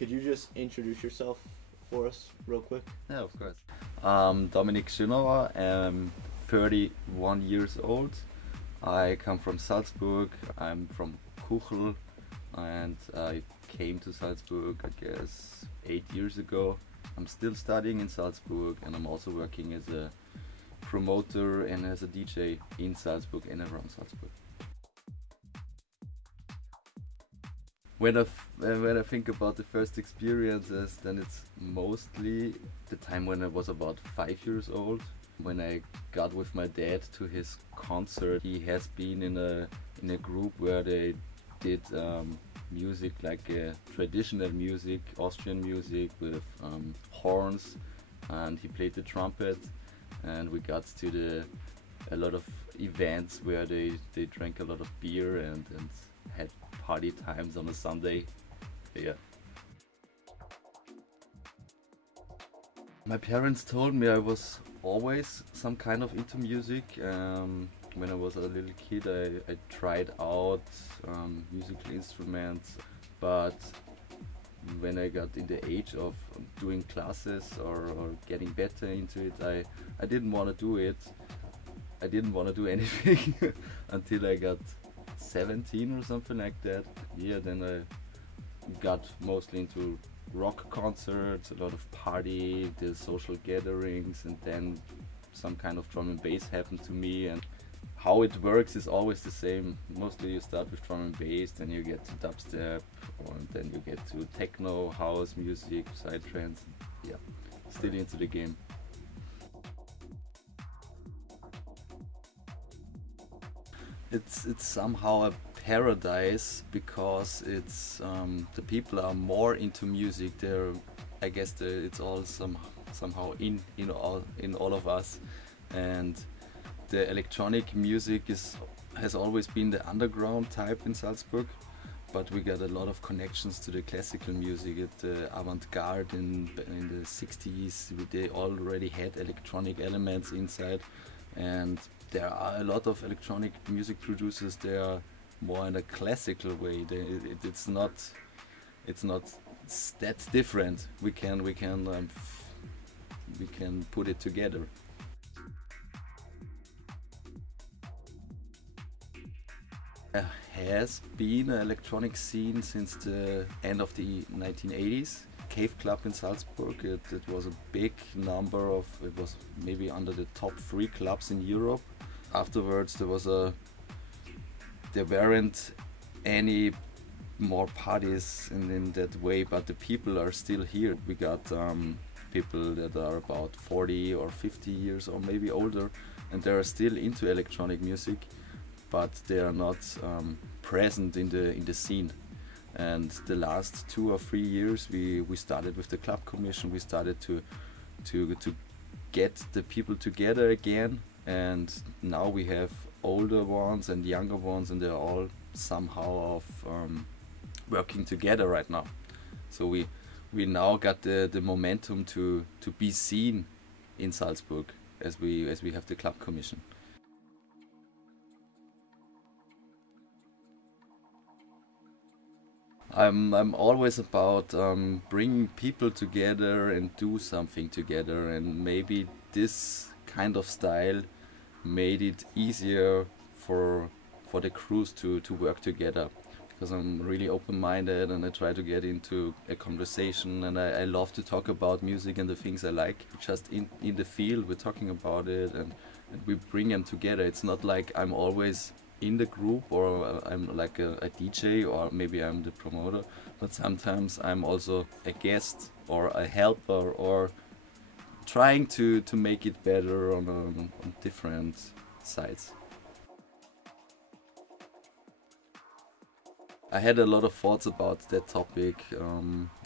Could you just introduce yourself for us real quick? Yeah, of course. Dominik Schönauer. I'm 31 years old. I come from Salzburg. I'm from Kuchel, and I came to Salzburg, I guess, 8 years ago. I'm still studying in Salzburg, and I'm also working as a promoter and as a DJ in Salzburg and around Salzburg. When I think about the first experiences, then it's mostly the time when I was about 5 years old. When I got with my dad to his concert. He has been in a group where they did music, like traditional music, Austrian music with horns, and he played the trumpet. And we got to a lot of events where they drank a lot of beer and had party times on a Sunday. Yeah. My parents told me I was always some kind of into music. When I was a little kid, I tried out musical instruments, but when I got in the age of doing classes or getting better into it, I didn't want to do it. I didn't want to do anything until I got 17 or something like that. Yeah, then I got mostly into rock concerts, a lot of party, the social gatherings, and then some kind of drum and bass happened to me. And how it works is always the same. Mostly you start with drum and bass, then you get to dubstep, and then you get to techno, house music, psytrance. Yeah, still into the game. It's somehow a paradise because it's the people are more into music. I guess it's all somehow in all of us, and the electronic music has always been the underground type in Salzburg, but we got a lot of connections to the classical music at the avant-garde in the 60s. They already had electronic elements inside, and there are a lot of electronic music producers. They are more in a classical way. It's not that different. We can put it together. There has been an electronic scene since the end of the 1980s. Cave Club in Salzburg. It was a big number of. It was maybe under the top 3 clubs in Europe. Afterwards, there weren't any more parties in that way, but the people are still here. We got people that are about 40 or 50 years or maybe older, and they are still into electronic music, but they are not present in the scene. And the last 2 or 3 years, we started with the club commission. We started to get the people together again, and now we have older ones and younger ones, and they're all somehow working together right now. So we now got the momentum to be seen in Salzburg as we have the club commission. I'm always about bringing people together and do something together, and maybe this kind of style made it easier for the crews to work together, because I'm really open-minded and I try to get into a conversation, and I love to talk about music and the things I like. Just in the field, we're talking about it, and we bring them together. It's not like I'm always in the group, or I'm like a DJ, or maybe I'm the promoter, but sometimes I'm also a guest or a helper, or trying to make it better on different sides. I had a lot of thoughts about that topic.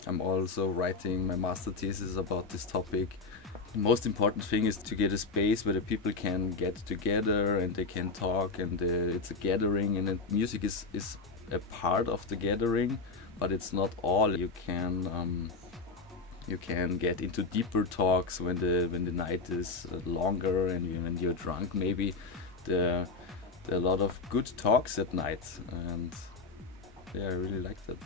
I'm also writing my master thesis about this topic. The most important thing is to get a space where the people can get together and they can talk, and it's a gathering, and music is a part of the gathering, but it's not all. You can get into deeper talks when the night is longer and when you're drunk. Maybe there are a lot of good talks at night, and yeah, I really like that.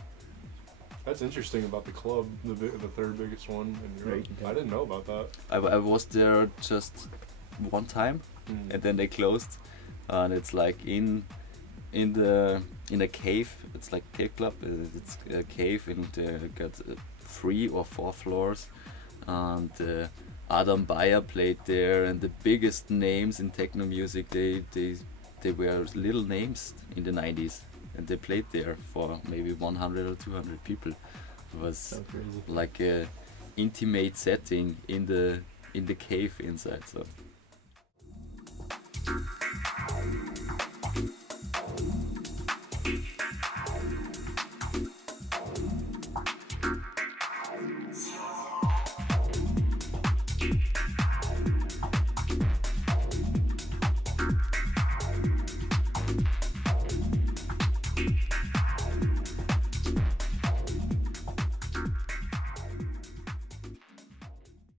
That's interesting about the club, the third biggest one in Europe. I didn't know about that. I was there just one time, and then they closed, and it's like in a cave. It's like a cave club. It's a cave, and got 3 or 4 floors, and Adam Bayer played there, and the biggest names in techno music, they were little names in the 90s, and they played there for maybe 100 or 200 people. It was So crazy. like a intimate setting in the cave inside. So.